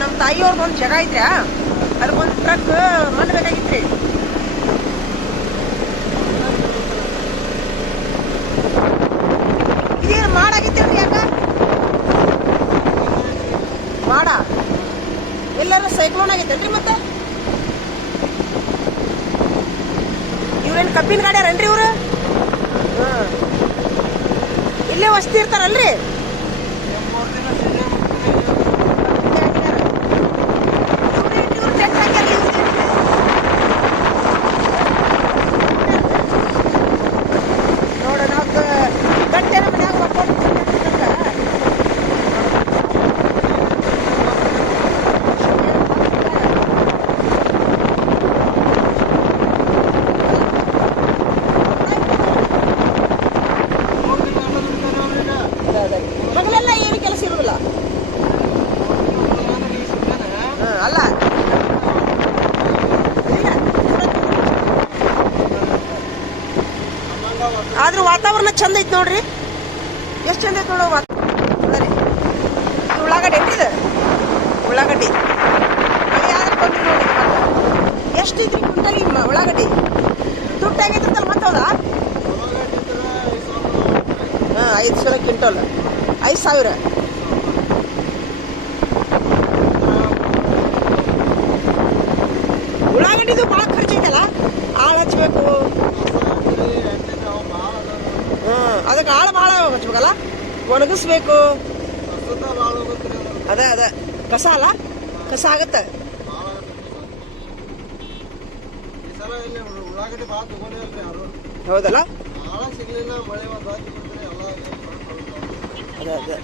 ನಮ್ಮ ತಾಯಿಯವ್ರದ್ದು ಒಂದು ಜಾಗ ಐತ್ರಿ, ಅದಕ್ಕೊಂದು ಟ್ರಕ್ ಮಣ್ಣು ಬೇಕಾಗಿತ್ರಿ. ಇದೇನು ಮಾಡಾಗಿತ್ತೇಳ್ರಿ? ಯಾಕ ಮಾಡ ಎಲ್ಲರೂ ಸೈಕ್ಲೋನ್ ಆಗೈತೇನ್ರಿ? ಮತ್ತೆ ಇವ್ರೇನು ಕಬ್ಬಿನ ಗಾಡ್ಯಾರನ್ರಿ ಇವ್ರು? ಇಲ್ಲೇ ವಸ್ತಿ ಇರ್ತಾರಲ್ರಿ? ಮಗಳೆಲ್ಲ ಏನು ಕೆಲಸ ಇರುವುದಿಲ್ಲ ಅಲ್ಲ. ಆದ್ರೂ ವಾತಾವರಣ ಚಂದ ಐತಿ ನೋಡ್ರಿ, ಎಷ್ಟು ಚಂದ ಐತಿ ನೋಡೋ ವಾತಾವರಣ. ಉಳ್ಳಾಗಡ್ಡಿ ಏನ್ರಿ? ಉಳ್ಳಾಗಡ್ಡಿ ಮಳೆ ಆದ್ರೆ ಬಂದ್ರಿ ನೋಡಿ. ಎಷ್ಟು ಐತ್ರಿ ಕುಂಟಲಿ ಉಳ್ಳಾಗಡ್ಡಿ? ದುಡ್ಡು ಆಗೈತಂತಲ್ಲ ಮತ್ತೆ? ಹೌದಾ? 5,000 ಕ್ವಿಂಟಲ್, 5,000. ಉಳ್ಳಾಗಡ್ಡಿದು ಭಾಳ ಖರ್ಚು ಐತಲ್ಲ, ಆಳು ಹಚ್ಬೇಕು. ಅದಕ್ಕೆ ಆಳು ಭಾಳ ಹಚ್ಬೇಕಲ್ಲ, ಒಣಗಿಸ್ಬೇಕು. ಅದೇ ಕಸ ಅಲ್ಲ, ಕಸ ಆಗತ್ತೆ. ಹೌದಲ್ಲ? ಅದೇ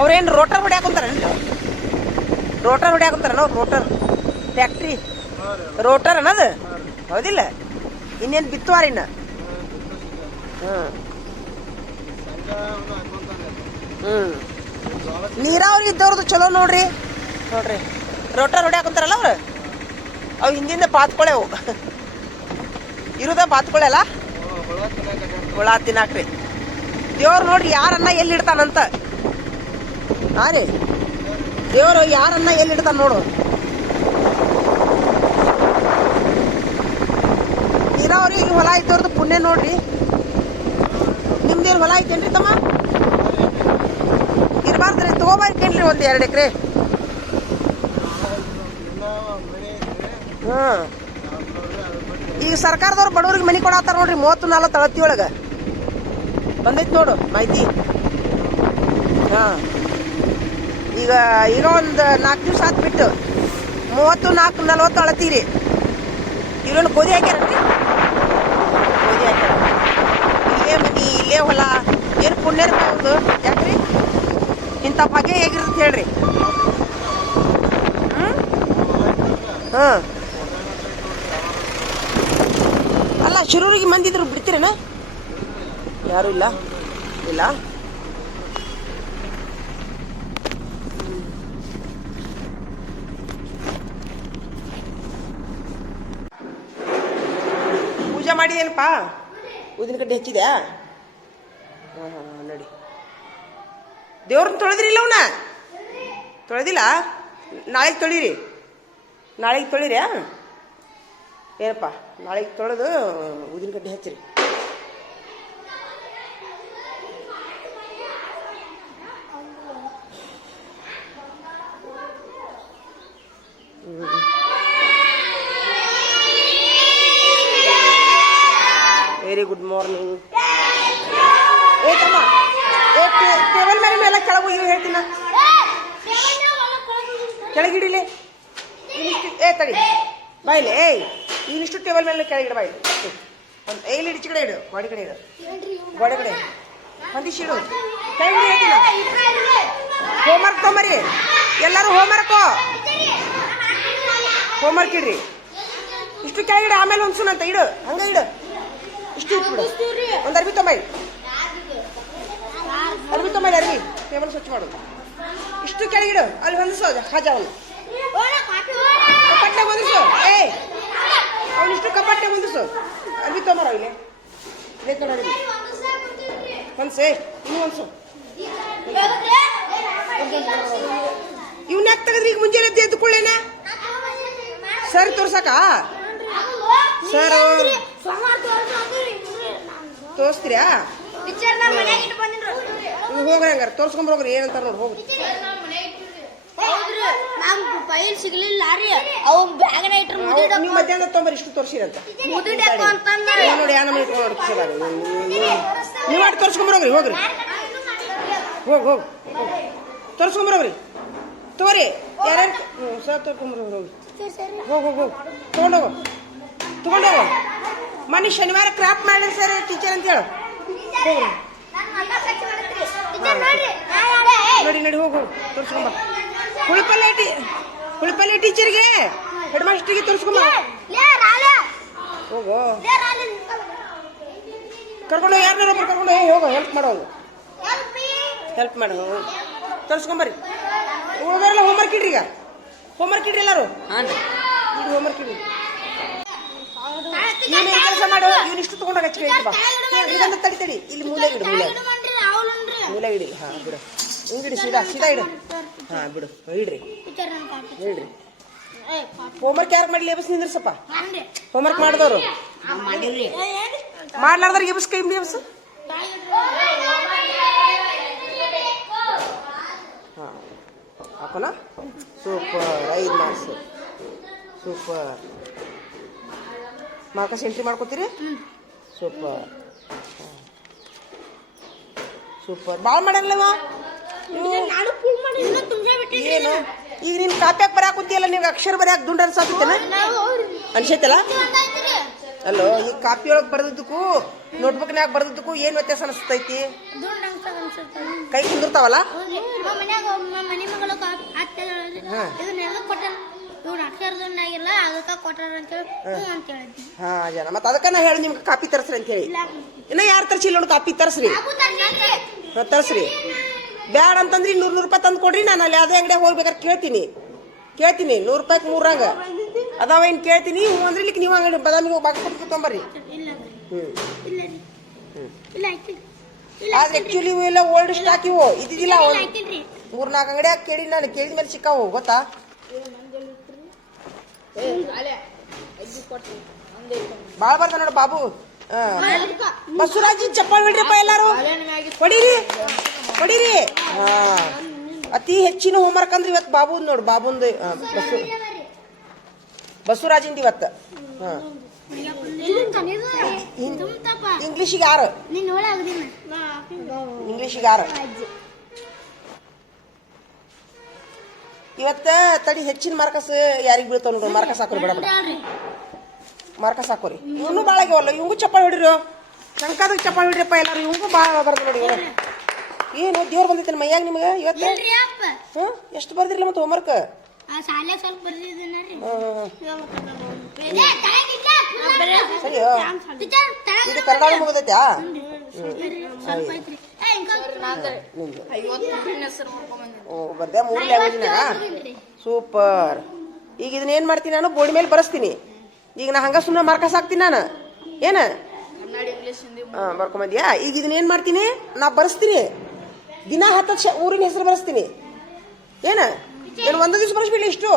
ಅವ್ರೇನು ರೋಟರ್ ಹೊಡ್ಯಾಕುಂತಾರೇನ್ರಿ? ರೋಟರ್ ಹೊಡ್ಯಾಕುಂತಾರೇನೋ? ರೋಟರ್ ಫ್ಯಾಕ್ಟ್ರಿ ರೋಟರ್ ಅನ್ನೋದು ಹೌದಿಲ್ಲ? ಇನ್ನೇನು ಬಿತ್ತುವಾರಿನ? ನೀರಾವರಿ ಇದ್ದವ್ರದ್ದು ಚಲೋ ನೋಡ್ರಿ. ರೋಟರ್ ಹೊಡ್ಯಾಕುಂತಾರಲ್ಲ ಅವ್ರು, ಅವು ಹಿಂದಿಂದ ಪಾತ್ಕೊಳೆವು ಇರುದ ಪಾತ್ಕೊಳೆಲ್ಲ ಹುಳ ತಿನ್ನಾಕ್ರಿ. ದೇವ್ರು ನೋಡ್ರಿ ಯಾರನ್ನ ಎಲ್ಲಿ ಇಡ್ತಾನಂತ. ಹಾ ರೀ, ದೇವ್ರು ಯಾರನ್ನ ಎಲ್ಲಿ ಇಡ್ತಾನ ನೋಡು. ನೀರಾವರಿ ಹೊಲ ಇದ್ದವ್ರದ್ದು ಪುಣ್ಯ ನೋಡ್ರಿ. ನಿಮ್ದೇನು ಹೊಲ ಐತೇನ್ರಿ ತಮ್ಮ? ಇರ್ಬಾರ್ದ್ರಿ, ತಗೋಬಾರ್ಕೇನ್ರಿ ಒಂದು 2 ಎಕರೆ. ಈಗ ಸರ್ಕಾರದವ್ರು ಬಡವ್ರಿಗೆ ಮನೆ ಕೊಡತ್ತಾರ ನೋಡ್ರಿ, 34 ತಳತಿ ಒಳಗ ಬಂದೈತಿ ನೋಡು ಮಾಹಿತಿ. ಈಗ ಒಂದು 4 ದಿವಸ ಆತ್ ಬಿಟ್ಟು 34-40 ಅಳತೀರಿ. ಇವ್ರೇನು ಗೋಧಿ ಹಾಕ್ಯಾರನ್ರಿ? ಗೋಧಿ ಹಾಕ್ಯಾರ. ಇಲ್ಲೇ ಮನಿ, ಇಲ್ಲೇ ಹೊಲ, ಏನು ಪುಣ್ಯ ಇರ್ಬೋದು. ಯಾಕ್ರಿ ಇಂಥ ಭಾಗ್ಯ ಹೇಗಿರ್ತದೆ ಹೇಳ್ರಿ? ಅಲ್ಲ, ಶಿರೂರಿಗೆ ಮಂದಿದ್ರು ಬಿಡ್ತೀರೇನ? ಯಾರು ಇಲ್ಲ ಇಲ್ಲ. ಪೂಜೆ ಮಾಡಿದೇನಪ್ಪ? ಊದಿನ ಕಡ್ಡಿ ಹಚ್ಚಿದೆ? ನೋಡಿ, ದೇವ್ರನ್ನ ತೊಳೆದ್ರಿಲ್ಲ? ಅವನ್ನ ತೊಳೆದಿಲ್ಲ? ನಾಳೆಗೆ ತೊಳಿರಿ. ನಾಳೆಗೆ ತೊಳಿರಿ. ಏನಪ್ಪ, ನಾಳೆಗೆ ತೊಳೆದು ಊದಿನ ಕಡ್ಡಿ ಹಚ್ಚಿರಿ. Very good morning. ಏತಮ್ಮ, ಟೇಬಲ್ ಮೇಲೆ ಕೆಳಗೆ ಹೋಗಿ ಹೇಳ್ತೀನ, ಕೆಳಗಿಡಿಲಿ. ತಡಿ ಬಾಯಿಲೆ. ಇನ್ನಿಷ್ಟು ಟೇಬಲ್ ಮೇಲೆ ಕೆಳಗಿಡ ಬಾಯಿಲಿ. ಒಂದು ಏಲಿ ಇಡಿಚಿ ಕಡೆ ಇಡು, ಗೋಡೆ ಕಡೆ ಇಡು, ಗೋಡೆ ಕಡೆ ಒಂದಿಷ್ಟು ಇಡು. ಕೆಳಗಿಡಿ ಹೇಳ್ತೀನ. ಹೋಮ್ವರ್ಕ್ ತೊಂಬರಿ ಎಲ್ಲರೂ. ಹೋಮ್ವರ್ಕ್ ಇಡ್ರಿ. ಇಷ್ಟು ಕೆಳಗಿಡ, ಆಮೇಲೆ ಒಂದು ಸುನಂತ ಇಡು. ಹಂಗ ಇಡು. ಇಷ್ಟು ಇಟ್ಬಿಡು. ಒಂದು ಅರ್ಬಿ ತೊಂಬರಿ. ಅರ್ಬಿ ಟೇಬಲ್ ಸ್ವಚ್ಛ ಮಾಡು. ಇಷ್ಟು ಕೆಳಗಿಡು. ಅಲ್ಲಿ ಹೊಂದಿಸೋದು ಹಾಜಾವನ್ನು ಕಟ್ಟ ಹೊಂದಿಸು. ಅಟ್ಟ ಹೊಂದಿಸು ಅರ್ಬಿ ತೊಗೊಂಬರ ಇಲ್ಲಿ ಹೊಂದ್ಸೆ ಇನ್ನೂ ಹೊಂದ್ಸು ಇವ್ನ ಯಾಕೆ ತೆಗೆದ್ರಿ ಈಗ ಮುಂಜಾನೆ ಎದ್ದುಕೊಳ್ಳೇನ ಸರ್ ತೋರ್ಸಕ ಸರ್ ತೋರಿಸ್ತೀರಾ ಹೋಗ್ರಿ ಹಂಗಾರ ತೋರ್ಸ್ಕೊಂಬರೋಗ್ರಿ ಏನಂತಾರ ನೋಡಿ ಹೋಗ್ರಿ ನೀವು ಮಧ್ಯಾಹ್ನ ತೊಂಬರಿ ಇಷ್ಟು ತೋರಿಸಿರಂತ ನೋಡಿ ಯಾ ನಮ್ಮನೆ ಇಟ್ಕೊಂಡು ನೀವು ಆಟ ತೋರಿಸ್ಕೊಂಬರೋಗ್ರಿ ಹೋಗ್ರಿ ಹೋಗಿ ತೋರಿಸ್ಕೊಂಬರೋಗ್ರಿ ತೋರಿ ಯಾರ್ಯಾರು ಸರ್ ತೋರ್ಸ್ಕೊಂಬರೋಗ್ರಿ ಹೋಗಿ ತಗೊಂಡೋಗು ಮನೆ ಶನಿವಾರ ಕ್ರಾಫ್ಟ್ ಮಾಡಿರಿ ಸರ್ ಟೀಚರ್ ಅಂತ ಹೇಳು ಹೋಗ್ರಿ ನಡಿ ಹೋಗು ತೋರಿಸ್ಕೊಂಬ ಹುಳಿಪಲ್ಲೆ ಟೀಚರ್ಗೆ ಹೆಡ್ ಮಾಸ್ಟರ್ಗೆ ತೋರಿಸ್ಕೊಂಬ ಹೋಗು ಕರ್ಕೊಂಡು ಯಾರನ್ನಾರ ಕರ್ಕೊಂಡು ಹೋಗು ಹೆಲ್ಪ್ ಮಾಡೋ ತೋರಿಸ್ಕೊಂಬರ್ರಿ ಹೋಗೋರೆಲ್ಲ ಹೋಮ್ವರ್ಕ್ ಇಡ್ರಿ ಈಗ ಹೋಮ್ವರ್ಕ್ ಇಡ್ರಿ ಎಲ್ಲರೂ ಇಡ್ರಿ ಹೋಮ್ವರ್ಕ್ ಇಡ್ರಿ ನೀನು ಕೆಲಸ ಮಾಡು ಇವ್ನು ಇಷ್ಟು ತಗೊಂಡಾಗ ಹಚ್ಚಿಡಿ ಬಾ ತಡಿ ಇಲ್ಲಿ ಮೂಲೆ ಇಡಿ ಹಾಂ ಬಿಡು ಹಿಂಗಿಡಿ ಸೀದಾ ಇಡು ಹಾಂ ಬಿಡು ಇಡ್ರಿ ಹೋಮ್ವರ್ಕ್ ಯಾರು ಮಾಡ್ಲಿ ಎಬಸ್ ನಿಂದ್ರಸಪ್ಪ ಹೋಮ್ವರ್ಕ್ ಮಾಡಿದವರು ಮಾಡ್ಲಾರ್ದಾರ ಎಬಸ್ ಕೈ ಎಬಸ್ ಹಾಂ ಹಾಕೋಣ super 5 marks super Marcus entry ಮಾಡ್ಕೋತೀರಿ ಸೂಪರ್ ಭಾಳ ಮಾಡಲ್ಲವ ಏನು ಈಗ ನೀನು ಕಾಪ್ಯಾಗ ಬರಾಕ್ ಕುಂತಿಯಲ್ಲ ನೀವು ಅಕ್ಷರ ಬರೆಯಾಕ ದುಂಡ ಅನ್ಸಾಕತ್ತೇನ ಅನ್ಸೈತಲ್ಲ ಅಲ್ಲೋ ಈಗ ಕಾಪಿ ಒಳಗೆ ಬರ್ದಕ್ಕೂ ನೋಟ್ಬುಕ್ನ್ಯಾಗ ಬರ್ದಕ್ಕೂ ಏನು ವ್ಯತ್ಯಾಸ ಅನಿಸ್ತೈತಿ ಕೈ ಕುಂದಿರ್ತಾವಲ್ಲ ಹಾ ಜನ ಮತ್ತೆ ಅದಕ್ಕ ನಾ ಹೇಳಿ ನಿಮ್ಗೆ ಕಾಪಿ ತರ್ಸ್ರಿ ಅಂತ ಹೇಳಿ ಇನ್ನ ಯಾರು ತರ್ಸಿಲ್ಲ ನೋಡಿ ಕಾಪಿ ತರ್ಸ್ರಿ ಬ್ಯಾಡ ಅಂತಂದ್ರಿ 100 ರೂಪಾಯಿ ತಂದು ಕೊಡ್ರಿ ನಾನು ಅಲ್ಲಿ ಅದೇ ಅಂಗಡಿಯಾಗ ಹೋಗ್ಬೇಕಾದ್ರೆ ಕೇಳ್ತೀನಿ 100 ರೂಪಾಯಿಗೆ 3 ಅದಾವ ಏನು ಕೇಳ್ತೀನಿ ಹ್ಞೂ ಅಂದ್ರೆ ಇಲ್ಲಿಕ್ಕೆ ನೀವು ಅಂಗಡಿ ಬದಾಮಿಗೆ ಹೋಗಿ ಬಾಕಿ ಕೊಟ್ಟು ತೊಗೊಂಬರ್ರಿ ಆದ್ರೆ ಆಕ್ಚುಲಿ ಇವೆಲ್ಲ ಓಲ್ಡ್ ಸ್ಟಾಕ್ ಇವು ಇದ್ದಿದ್ದಿಲ್ಲ 3-4 ಅಂಗಡಿಯಾಗ ಕೇಳಿ ನಾನು ಕೇಳಿದ ಮೇಲೆ ಸಿಕ್ಕಾವು ಗೊತ್ತಾ ಬಾಳ ಬರ್ತ ನೋಡ ಬಾಬು ಬಸವರಾಜ್ ಚಪ್ಪಾಳೆ ಹೊಡ್ರಿಪ್ಪ ಎಲ್ಲಾರು ಹೊಡೀರಿ ಹಾ ಅತಿ ಹೆಚ್ಚಿನ ಹೋಮ್ವರ್ಕ್ ಅಂದ್ರೆ ಇವತ್ತು ಬಾಬುಂದ್ ನೋಡು ಬಾಬುಂದು ಬಸವರಾಜಿಂದ ಇವತ್ತು ಹಾ ಇಂಗ್ಲೀಷಿಗೆ 6 ಇವತ್ತ ತಡಿ ಹೆಚ್ಚಿನ ಮಾರ್ಕಸ್ ಯಾರಿಗೆ ಬೀಳ್ತಾವ ನೋಡ್ರಿ ಮಾರ್ಕಸ್ ಹಾಕೋರಿ ಬೇಡ ಮಾರ್ಕಸ್ ಹಾಕೋರಿ ಇವನು ಭಾಳ ಆಗ್ಯಾವಲ್ಲ ಇವಂಗೂ ಚಪ್ಪಾಳೆ ಹೊಡಿರು ಶಂಕಾದಾಗ ಚಪ್ಪಾಳೆ ಹೊಡ್ರಿಪ್ಪ ಎಲ್ಲಾರು ಇವಂಗೂ ಭಾಳ ಬರ್ದು ನೋಡಿ ಏನು ದೇವ್ರು ಬಂದೈತೆ ಮೈಯಾಗ ನಿಮ್ಗೆ ಇವತ್ತು ಹಾಂ ಎಷ್ಟು ಬರ್ದಿರಲ್ಲ ಮತ್ತೆ ಹೋಮ್ವರ್ಕ್ ಸರಿಯೋ ಇದು ಕನ್ನಡ ಮುಗಿದೈತ್ಯಾ ಬರ್ದೆ 3 ಲ್ಯಾಂಗ್ವೇಜ್ನಾಗ ಸೂಪರ್ ಈಗ ಇದನ್ನ ಏನ್ ಮಾಡ್ತೀನಿ ನಾನು ಬೋರ್ಡ್ ಮೇಲೆ ಬರೆಸ್ತೀನಿ ಈಗ ನಾ ಹಂಗ ಸುಮ್ಮನೆ ಮಾರ್ಕಸ್ ಹಾಕ್ತೀನಿ ನಾನು ಏನ ಬರ್ಕೊಂಬಂದ್ಯಾ ಈಗ ಇದನ್ನ ಏನ್ ಮಾಡ್ತೀನಿ ನಾ ಬರೆಸ್ತೀನಿ ದಿನ 10 ಊರಿನ ಹೆಸರು ಬರೆಸ್ತೀನಿ ಏನು ಒಂದು ದಿವಸ ಬರೆಸ್ಬಿಡ್ಲಿ ಇಷ್ಟು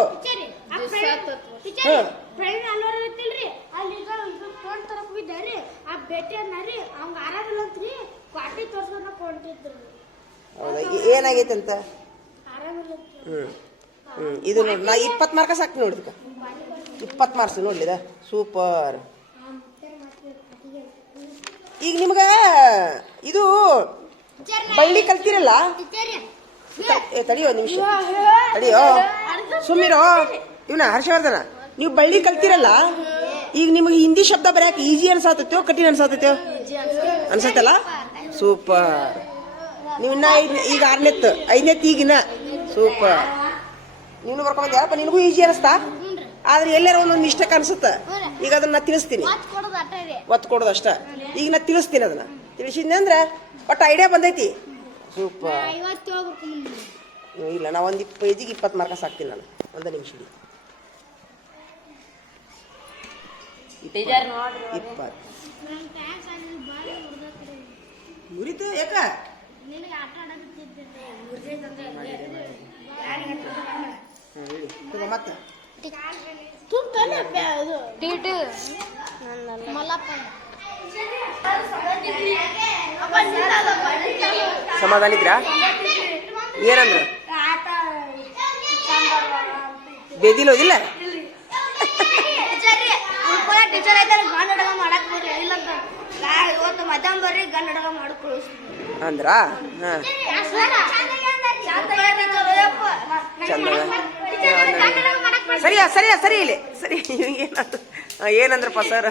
ಹೌದಾ ಏನಾಗೈತೆ ಅಂತ ಇದು ನೋಡಿ ನಾ 20 ಮಾರ್ಕಸ್ ಹಾಕ್ತೀನಿ ನೋಡಿದಕ್ಕ 20 ಮಾರ್ಕ್ಸ್ ನೋಡ್ಲಿದ ಸೂಪರ್ ಈಗ ನಿಮ್ಗ ಇದು ಬಳ್ಳಿ ಕಲ್ತಿರಲ್ಲ ತಡಿಯೋ ನಿಮಿಷ ತಡಿಯೋ ಸುಮ್ಮಿರೋ ಇವನ ಹರ್ಷವರ್ಧನ ನೀವು ಬಳ್ಳಿ ಕಲ್ತಿರಲ್ಲ ಈಗ ನಿಮಗೆ ಹಿಂದಿ ಶಬ್ದ ಬರೆಯಕ್ಕೆ ಈಜಿ ಅನ್ಸಾತೈತೋ ಕಠಿಣ ಅನ್ಸಾತೈತೋ ಅನ್ಸತ್ತಲ್ಲ ಸೂಪರ್ ನೀವು ಇನ್ನ ಈಗ 5ನೇತ್ ಈಗಿನ ಸೂಪರ್ ನೀನು ಬರ್ಕೊಂಬಂದ್ಯಾರಪ್ಪ ನಿನಗೂ ಈಜಿ ಅನಿಸ್ತಾ ಆದ್ರೆ ಎಲ್ಲಾರ ಒಂದೊಂದು ಮಿಸ್ಟೇಕ್ ಅನ್ಸುತ್ತ ಈಗ ಅದನ್ನ ತಿಳಿಸ್ತೀನಿ ಒತ್ತು ಕೊಡೋದು ಅಷ್ಟ ಈಗ ನಾ ತಿಳಿಸ್ತೀನಿ ಅದನ್ನ ತಿಳಿಸಿದ್ನಿ ಅಂದ್ರೆ ಒಟ್ಟು ಐಡಿಯಾ ಬಂದೈತಿ ಸೂಪರ್ ಇಲ್ಲ ನಾ ಒಂದು ಪೇಜಿಗೆ 20 ಮಾರ್ಕಸ್ ಹಾಕ್ತೀನಿ ನಾನು 1 ನಿಮಿಷ 20 ಮುರಿತು ಯಾಕ ಮತ್ತೆ ಸಮಾಧಾನ ಇದ್ರಾ ಏನಂದ್ರ ಬೇದಿಲೋದಿಲ್ಲ ಟೀಚರ್ ಐತೆ ಗಂಡ ಹುಡುಗ ಮಾಡಕ್ ಬರ್ರಿ ಇಲ್ಲ ಇವತ್ತು ಮಧ್ಯಾಹ್ನ ಬರ್ರಿ ಗಂಡ ಹುಡುಗ ಮಾಡಕ್ ಅಂದ್ರ ಸರಿಯಾ ಸರಿಯಾ ಸರಿ ಇಲ್ಲಿ ಸರಿ ಏನಂದ್ರಪ್ಪ ಸರ್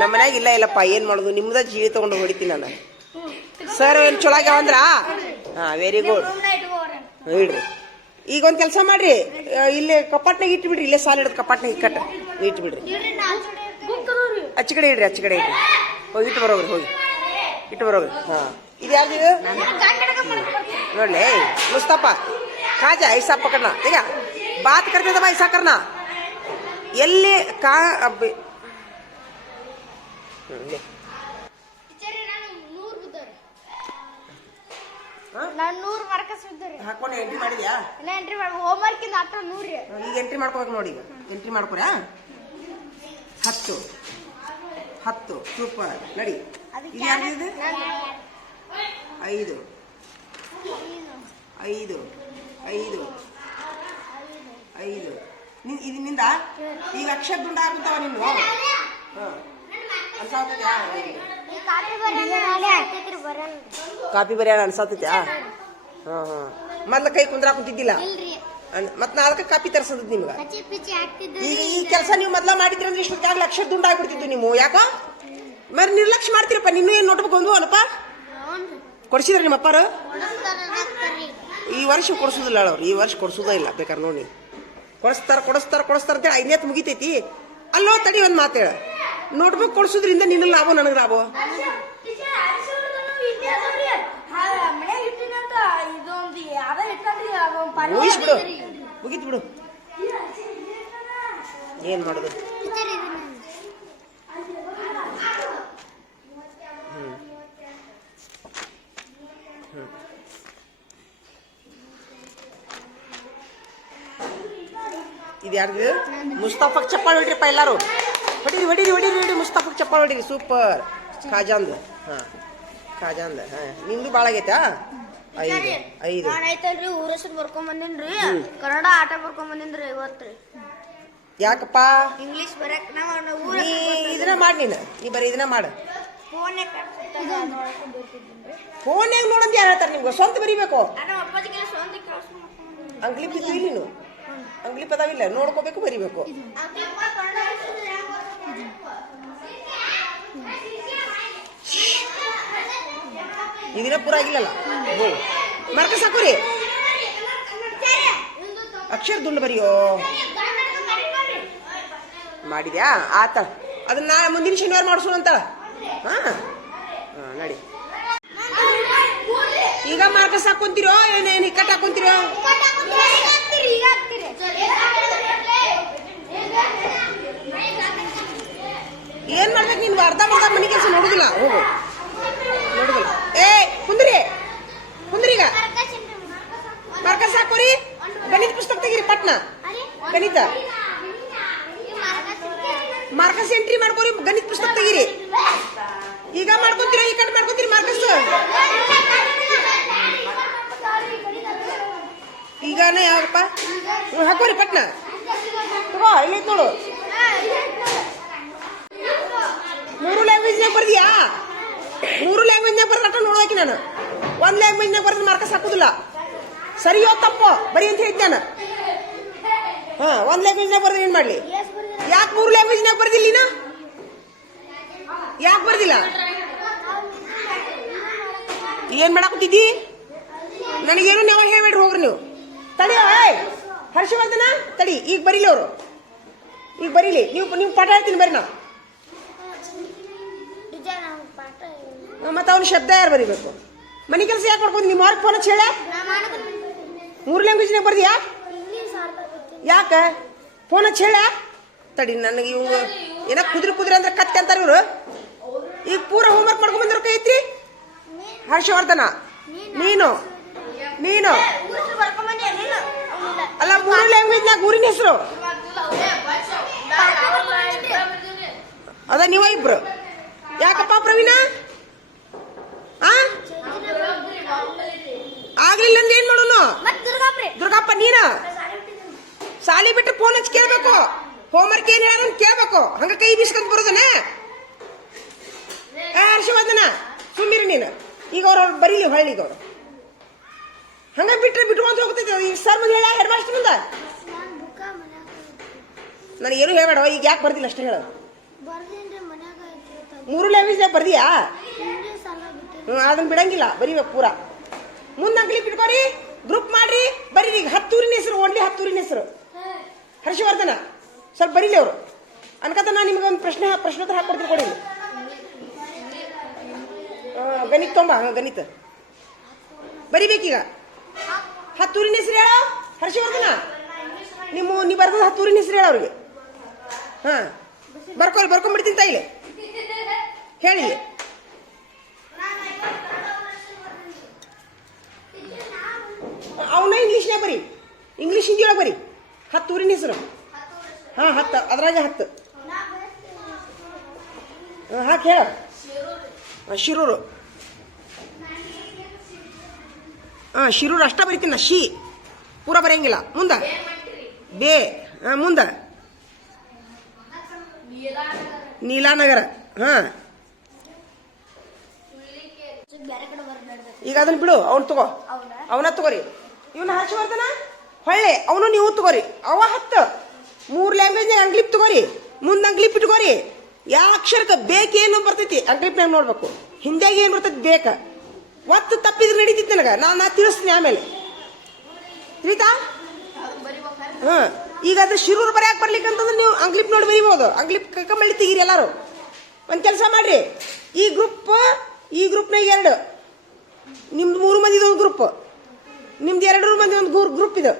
ನಮ್ಮ ಮನ್ಯಾಗ ಇಲ್ಲ ಇಲ್ಲಪ್ಪ ಏನ್ ಮಾಡುದು ನಿಮ್ದ ಜೀವಿ ತಗೊಂಡು ಹೊಡಿತೀನಿ ನಾನು ಸರ್ ಏನ್ ಚೊಲೋ ಆಗ್ಯಾವಂದ್ರ ವೆರಿ ಗುಡ್ ಇಡ್ರಿ ಈಗ ಒಂದ್ ಕೆಲಸ ಮಾಡ್ರಿ ಇಲ್ಲಿ ಕಪಾಟ್ನಾಗ ಇಟ್ಬಿಡ್ರಿ ಇಲ್ಲೇ ಸಾಲ ಹಿಡಿದು ಕಪಾಟ್ನಾಗ ಇಕ್ಕಟ್ಟ ಇಟ್ಬಿಡ್ರಿ ಅಚ್ಚ ಕಡೆ ಇಡ್ರಿ ಹೋಗಿ ಇಟ್ಟು ಬರೋಗ್ರಿ ಹೋಗಿ ಇಟ್ಟು ಬರೋಗ್ರಿ ಇದು ಯಾವ್ದು ನೋಡ್ಲಿ ಮುಸ್ತಫಾ ಖಾಜಾ ಐಸಾ ಪಕಡ್ನ ಈಗ ಬಾತ್ ಕರ್ತಿದ್ದವ ಐಸಾ ಕರ್ನ ಎಲ್ಲಿ ಕಾ ಹಾಕೊಂಡು ಎಂಟ್ರಿ ಮಾಡಿದ್ಯಾ ಹೋಮ್ವರ್ಕ್ ಇಂದ 100 ಈಗ ಎಂಟ್ರಿ ಮಾಡ್ಕೋಬೇಕು ನೋಡಿ ಈಗ ಎಂಟ್ರಿ ಮಾಡ್ಕೊರಾ 10 ಸೂಪರ್ ನಡಿ ಇದು ಯಾವ್ದು 5 5 5 5 ಇದರಿಂದ ಈಗ ಅಕ್ಷರ ದುಂಡ ಆಗುತ್ತಾವ ನಿಮ್ಗೆ ಕಾಪಿ ಬರೆಯ ಅನ್ಸತ್ತೈತ್ಯಾ ಮೊದ್ಲ ಕೈ ಕುಂದ್ರಾ ಕುಂತಿದ್ದಿಲ್ಲ ಮತ್ ನಾಲ್ಕ ಕಾಪಿ ತರ್ಸದ್ ನಿಮ್ಗ ಈಗ ಈ ಕೆಲಸ ನೀವು ಮೊದ್ಲ ಮಾಡಿದ್ರಿ ಅಂದ್ರೆ ಇಷ್ಟೊತ್ತಾಗ್ಲಿ ಅಕ್ಷರ ದುಂಡ ಆಗ್ಬಿಡ್ತಿದ್ವು ನೀವು ಯಾಕ ಮರ್ ನಿರ್ಲಕ್ಷ್ಯ ಮಾಡ್ತೀರಪ್ಪ ನಿನ್ನೂ ಏನ್ ನೋಟ್ಬೇಕು ಒಂದು ಅನಪ್ಪ ಕೊಡ್ಸಿದ್ರ ನಿಮ್ಮ ಅಪ್ಪಾರು ಈ ವರ್ಷ ಕೊಡ್ಸುದಿಲ್ಲ ಅವ್ರು ಈ ವರ್ಷ ಕೊಡ್ಸುದ ಇಲ್ಲ ಬೇಕಾದ್ರೆ ನೋಡಿ ಕೊಡಿಸ್ತಾರ ಅಂತೇಳಿ 5ನೇತ್ ಮುಗಿತೈತಿ ಅಲ್ಲೋ ತಡಿ ಒಂದ್ ಮಾತೇಳ ನೋಟ್ಬುಕ್ ಕೊಡ್ಸೋದ್ರಿಂದ ನಿನ್ನ ಲಾಭ ನನಗೆ ಲಾಭ ಮುಗಿಸ್ಬಿಡು ಮುಗಿತ್ ಬಿಡು ಏನ್ ಮಾಡುದು ಇದು ಯಾರ್ದು ಮುಸ್ತಫಾಕ್ ಚಪ್ಪಾಳ ಹೊಡ್ರಿಪ್ಪ ಎಲ್ಲಾರು ಹೊಡಿರಿ ಮುಸ್ತಫಾಕ್ ಚಪ್ಪಾಳ ಹೊಡಿರಿ ಸೂಪರ್ ಖಾಜಾಂದ್ ಖಾಜಾಂದ್ ನಿಮ್ದು ಭಾಳ ಆಗೈತಾ 5 ನಾನೈತಲ್ರಿ ಊರ ಹೆಸರು ಬರ್ಕೊಂಡ್ ಬಂದಿನ್ರಿ ಕನ್ನಡ ಆಟ ಬರ್ಕೊಂಡ್ ಬಂದಿನ್ರಿ ಇವತ್ತು ಯಾಕಪ್ಪ ಇಂಗ್ಲಿಷ್ ಬರಕ್ ನಾವು ಇದನ್ನ ಮಾಡಿ ನೀ ಬರೀ ಇದನ್ನ ಮಾಡ ಫೋನ್ಯಾಗ ನೋಡಂತ ಯಾರು ಹೇಳ್ತಾರೆ ನಿಮ್ಗೆ ಸ್ವಂತ ಬರೀಬೇಕು ಅಂಗ್ಲಿ ಬಿದ್ದಿಲ್ಲ ನೀನು ಅಂಗ್ಲಿ ಪದವಿಲ್ಲ ನೋಡ್ಕೋಬೇಕು ಬರೀಬೇಕು ಇದನ್ನ ಪೂರ ಆಗಿಲ್ಲಲ್ಲ ಮಾರ್ಕಸ್ ಹಾಕೋರಿ ಅಕ್ಷರ ದುಂಡು ಬರಿಯೋ ಮಾಡಿದ್ಯಾ ಆತ ಅದನ್ನ ಮುಂದಿನ ಶನಿವಾರ ಮಾಡಿಸೋಣ ಅಂತ ನಡಿ ಈಗ ಮಾರ್ಕಸ್ ಹಾಕೊಂತಿರೋ ಏನೇನು ಇಕ್ಕಟ್ಟು ಹಾಕೊಂತಿರೋ ಏನ್ ಮಾಡ್ಬೇಕು ನೀನು ಅರ್ಧ ಮನೆ ಕೆಲಸ ನೋಡುದಿಲ್ಲ ಹೋಗು ನೋಡುದಿಲ್ಲ ಕುಂದ್ರೀಗ ಮಾರ್ಕಸ್ ಹಾಕೋರಿ ಗಣಿತ ಪುಸ್ತಕ ತೆಗೀರಿ ಪಟ್ನ ಗಣಿತ ಮಾರ್ಕಸ್ ಎಂಟ್ರಿ ಮಾಡ್ಕೋರಿ ಗಣಿತ ಪುಸ್ತಕ ತೆಗೀರಿ ಈಗ ಮಾಡ್ಕೊಂತೀರ ಈ ಕಟ್ ಮಾಡ್ಕೊಂತೀರಿ ಮಾರ್ಕಸ್ ಈಗನೇ ಯಾವಪ್ಪ ಹಾಕೋರಿ ಪಟ್ನ ತಗೋ ಇಲ್ಲಿ ನೋಡು 3 ಲ್ಯಾಂಗ್ವೇಜ್ನಾಗ ಬರ್ದಿಯಾ 3 ಲ್ಯಾಂಗ್ವೇಜ್ನಾಗ ಬರ್ದಟ ನೋಡೋಕೆ ನಾನು 1 ಲ್ಯಾಂಗ್ವೇಜ್ನಾಗ ಬರ್ದು ಮಾರ್ಕಸ್ ಹಾಕೋದಿಲ್ಲ ಸರಿಯೋ ತಪ್ಪೋ ಬರೀ ಅಂತ ಹೇಳಿದ್ದೆ ನಾನು 1 ಲ್ಯಾಂಗ್ವೇಜ್ನಾಗ ಬರ್ದು ಏನ್ ಮಾಡ್ಲಿ ಯಾಕೆ 3 ಲ್ಯಾಂಗ್ವೇಜ್ನಾಗ ಬರ್ದಿಲ್ಲ ನೀನು ಯಾಕೆ ಬರ್ದಿಲ್ಲ ಏನ್ ಮಾಡಾಕುತ್ತಿದ್ದಿ ನನಗೇನು ನೀವು ಹೇಳ್ಬೇಡ್ರಿ ಹೋಗ್ರಿ ನೀವು ತಡಿ ಹರ್ಷವರ್ಧನ ತಡಿ ಈಗ ಬರೀಲಿ ಅವರು ಈಗ ಬರೀಲಿ ನೀವು ಪಾಠ ಹೇಳ್ತೀನಿ ಬರ್ರಿ ನಾವು ಮತ್ತೆ ಅವ್ನ ಶಬ್ದ ಯಾರು ಬರೀಬೇಕು ಮನೆ ಕೆಲಸ ಯಾಕೆ ಮಾಡ್ಕೊಂಡು ನಿಮ್ಮ ಅವ್ರಿಗೆ ಫೋನ್ ಹಚ್ಚಿ ಹೇಳ 3 ಲ್ಯಾಂಗ್ವೇಜ್ನಾಗ ಬರ್ದಿಯಾ? ಯಾಕ ಫೋನ್ ಹಚ್ಚಿ ಹೇಳ ತಡಿ. ನನಗೆ ಇವ್ ಏನ ಕುದುರೆ ಅಂದ್ರೆ ಕತ್ತೆ ಅಂತಾರ ಇವ್ರು. ಈಗ ಪೂರ ಹೋಮ್ವರ್ಕ್ ಮಾಡ್ಕೊಂಡ್ ಬಂದ್ರ ಕೈ ಐತ್ರಿ. ಹರ್ಷವರ್ಧನ ನೀನು ಅಲ್ಲ 3 ಲ್ಯಾಂಗ್ವೇಜ್ನಾಗ ಊರಿನ ಹೆಸರು ಅದ ನೀವ ಇಬ್ರು. ಯಾಕಪ್ಪ ಪ್ರವೀಣ? ಆಗ್ಲಿಲ್ಲ ಅಂದ್ರೆ ಏನ್ ಮಾಡೋನು? ದುರ್ಗಪ್ಪ ನೀನ ಸಾಲಿ ಬಿಟ್ಟು ಫೋನ್ ಹಚ್ಚಿ ಕೇಳ್ಬೇಕು. ಹೋಮ್ವರ್ಕ್ ಏನ್ ಹೇಳ ಕೇಳ್ಬೇಕು. ಹಂಗ ಕೈ ಬೀಸ್ಕೊಂಡ್ ಬರೋದನ? ಹರ್ಷವರ್ಧನ ಸುಮ್ಮಿರಿ ನೀನು. ಈಗ ಅವ್ರು ಬರೀಲಿ ಹೊಳ್ಳಿಗ ಅವ್ರು ಹಂಗ ಬಿಟ್ರೆ ಬಿಟ್ಕೊಂತ ಹೋಗ್ತೈತಿ. ಈಗ ಸರ್ ಮುಂದೆ ಹೇಳ, ಹೆಡ್ ಮಾಸ್ಟರ್ ಮುಂದ ನನಗೇನು ಹೇಳ್ಬೇಡ. ಈಗ ಯಾಕೆ ಬರ್ದಿಲ್ಲ ಅಷ್ಟೇ ಹೇಳ. 3 ಲ್ಯಾಂಗ್ವೇಜ್ನಾಗ ಬರ್ದಿಯಾ? ಅದನ್ನ ಬಿಡಂಗಿಲ್ಲ, ಬರೀಬೇಕು ಪೂರ. ಮುಂದೆ ಅಂಗ್ಲಿಪ್ ಇಟ್ಕೋರಿ, ಗ್ರೂಪ್ ಮಾಡ್ರಿ, ಬರೀರಿ. ಈಗ 10 ಊರಿನ ಹೆಸರು, ಓನ್ಲಿ 10 ಊರಿನ ಹೆಸರು. ಹರ್ಷವರ್ಧನ ಸ್ವಲ್ಪ ಬರೀಲಿ ಅವರು ಅನ್ಕತ. ನಾನು ನಿಮ್ಗೆ ಒಂದು ಪ್ರಶ್ನೋತ್ತರ ಹಾಕೊಡ್ತೀನಿ ಕೊಡಿ. ಗಣಿತ ತೊಂಬ, ಗಣಿತ ಬರಿಬೇಕೀಗ. 10 ಊರಿನ ಹೆಸರು ಹೇಳ ಹರ್ಷವರ್ಧನ. ನೀ ಬರ್ದದ 10 ಊರಿನ ಹೆಸರು ಹೇಳ ಅವ್ರಿಗೆ. ಹಾ ಬರ್ಕೊಂಡ್ಬಿಡ್ತೀನಿ ತಾಯಿಲೆ ಹೇಳಿ. ಅವನ ಇಂಗ್ಲೀಷ್ನಾಗ ಬರಿ, ಇಂಗ್ಲೀಷ್ ಹಿಂದಿ ಒಳಗೆ ಬರಿ. 10 ಊರಿನ ಹೆಸರು. ಹಾ 10, ಅದ್ರಾಗ 10 ಹಾಕಿ ಹೇಳ. ಶಿರೂರು. ಶಿರೂರು ಅಷ್ಟ ಬರಿತೀನಿ ನಾ. ಶಿ ಪೂರ ಬರೆಯಂಗಿಲ್ಲ. ಮುಂದ ಬೇ. ಮುಂದ ನೀಲಾನಗರ. ಹಾ ಈಗ ಅದನ್ನ ಬಿಡು, ಅವ್ನು ತಗೋ, ಅವನ ತಗೋರಿ. ಇವನ ಹರ್ಷವರ್ಧನ ಹೊಳ್ಳೆ ಅವನು ನೀವು ತಗೋರಿ. ಅವ 10 3 ಲ್ಯಾಂಗ್ವೇಜ್ನಾಗ ಅಂಗ್ಲಿಪ್ ತಗೋರಿ. ಮುಂದೆ ಅಂಗ್ಲಿಪ್ ಇಟ್ಕೋರಿ. ಯಾವ ಅಕ್ಷರಕ್ಕೆ ಬೇಕೇನು ಬರ್ತೈತಿ ಅಂಗ್ಲಿಪ್ನಾಗ ನೋಡ್ಬೇಕು. ಹಿಂದಿಯಾಗ ಏನು ಬರ್ತೈತಿ ಬೇಕ. ಒತ್ತು ತಪ್ಪಿದ್ರೆ ನಡೀತಿತ್ತು ನನಗೆ. ನಾ ತಿಳಿಸ್ತೀನಿ ಆಮೇಲೆ. ತಿಳಿತಾ? ಈಗ ಅದು ಶಿರೂರು ಬರೆಯಕ್ಕೆ ಬರ್ಲಿಕ್ಕಂತಂದ್ರೆ ನೀವು ಅಂಗ್ಲಿಪ್ ನೋಡಿ ಬರೀಬಹುದು. ಅಂಗ್ಲಿಪ್ ಕಕ್ಕಂಬಳ್ಳಿ ತೆಗೀರಿ ಎಲ್ಲಾರು. ಒಂದು ಕೆಲಸ ಮಾಡ್ರಿ, ಈ ಗ್ರೂಪ್ನಾಗ 2, ನಿಮ್ದು 3 ಮಂದಿದು ಒಂದು ಗ್ರೂಪ್, ನಿಮ್ದು 2 ಮಂದಿ ಒಂದು ಗ್ರೂಪ್ ಇದು,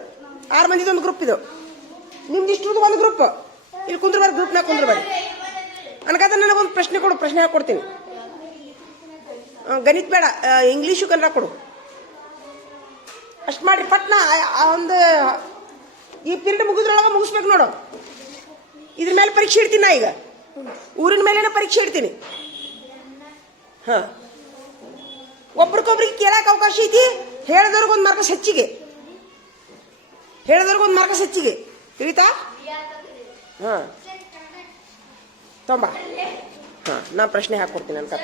6 ಮಂದಿದು ಒಂದು ಗ್ರೂಪ್ ಇದು, ನಿಮ್ದು ಇಷ್ಟು ಒಂದು ಗ್ರೂಪ್. ಇಲ್ಲಿ ಕುಂದ್ರಬಾರ್ದು, ಗ್ರೂಪ್ನಾಗ ಕುಂದ್ರಬಾರ್ದು ಅನ್ಕತ. ನನಗೊಂದು ಪ್ರಶ್ನೆ ಕೊಡು, ಪ್ರಶ್ನೆ ಹಾಕೊಡ್ತೀನಿ. ಗಣಿತ ಬೇಡ, ಇಂಗ್ಲೀಷು ಕನ್ನಡ ಕೊಡು. ಅಷ್ಟು ಮಾಡ್ರಿ ಪಟ್ನ. ಒಂದು ಈ ಪೀರಿಯಡ್ ಮುಗಿದ್ರೊಳಗೆ ಮುಗಿಸ್ಬೇಕು ನೋಡು. ಇದ್ರ ಮೇಲೆ ಪರೀಕ್ಷೆ ಇಡ್ತೀನಿ ನಾ. ಈಗ ಊರಿನ ಮೇಲೇನೆ ಪರೀಕ್ಷೆ ಇಡ್ತೀನಿ. ಹಾ ಒಬ್ರಿಗೊಬ್ರಿಗೆ ಕೇಳಕ್ಕೆ ಅವಕಾಶ ಐತಿ. ಹೇಳಿದವ್ರಿಗೊಂದು ಮಾರ್ಕಸ್ ಹೆಚ್ಚಿಗೆ, ಹೇಳಿದವ್ರಿಗೊಂದು ಮಾರ್ಕಸ್ ಹೆಚ್ಚಿಗೆ. ತಿಳಿತಾ? ಹಾ ತೊಂಬ. ಹಾ ನಾ ಪ್ರಶ್ನೆ ಹಾಕೊಡ್ತೀನಿ ಅನ್ಕ.